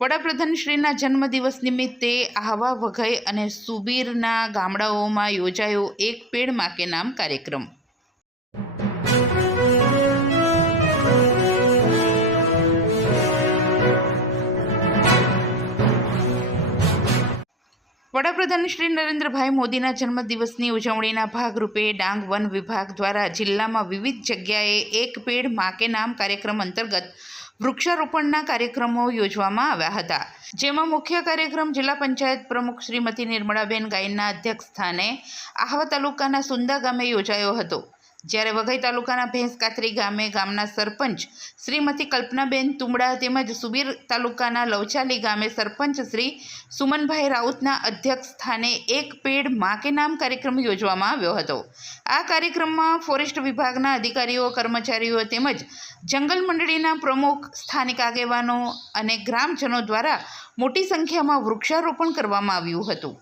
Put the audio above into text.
વડાપ્રધાનશ્રીના જન્મદિવસ નિમિત્તે આહવા, વઘઈ અને સુબીરના ગામડાઓમાં યોજાયો એક પેડ માં કે નામ કાર્યક્રમ। વડાપ્રધાન શ્રી નરેન્દ્રભાઈ મોદીના જન્મદિવસની ઉજવણીના ભાગરૂપે ડાંગ વન વિભાગ દ્વારા જિલ્લામાં વિવિધ જગ્યાએ એક પેડ માં કે નામ કાર્યક્રમ અંતર્ગત વૃક્ષારોપણના કાર્યક્રમો યોજવામાં આવ્યા હતા, જેમાં મુખ્ય કાર્યક્રમ જિલ્લા પંચાયત પ્રમુખ શ્રીમતી નિર્મળાબેન ગાયનના અધ્યક્ષસ્થાને આહવા તાલુકાના સુંદા ગામે યોજાયો હતો, જ્યારે વઘઈ તાલુકાના ભેંસકાતરી ગામે ગામના સરપંચ શ્રીમતી કલ્પનાબેન તુમડા તેમજ સુબીર તાલુકાના લવચાલી ગામે સરપંચ શ્રી સુમનભાઈ રાઉતના અધ્યક્ષસ્થાને એક પેડ માં કે નામ કાર્યક્રમ યોજવામાં આવ્યો હતો। આ કાર્યક્રમમાં ફોરેસ્ટ વિભાગના અધિકારીઓ, કર્મચારીઓ તેમજ જંગલ મંડળીના પ્રમુખ, સ્થાનિક આગેવાનો અને ગ્રામજનો દ્વારા મોટી સંખ્યામાં વૃક્ષારોપણ કરવામાં આવ્યું હતું।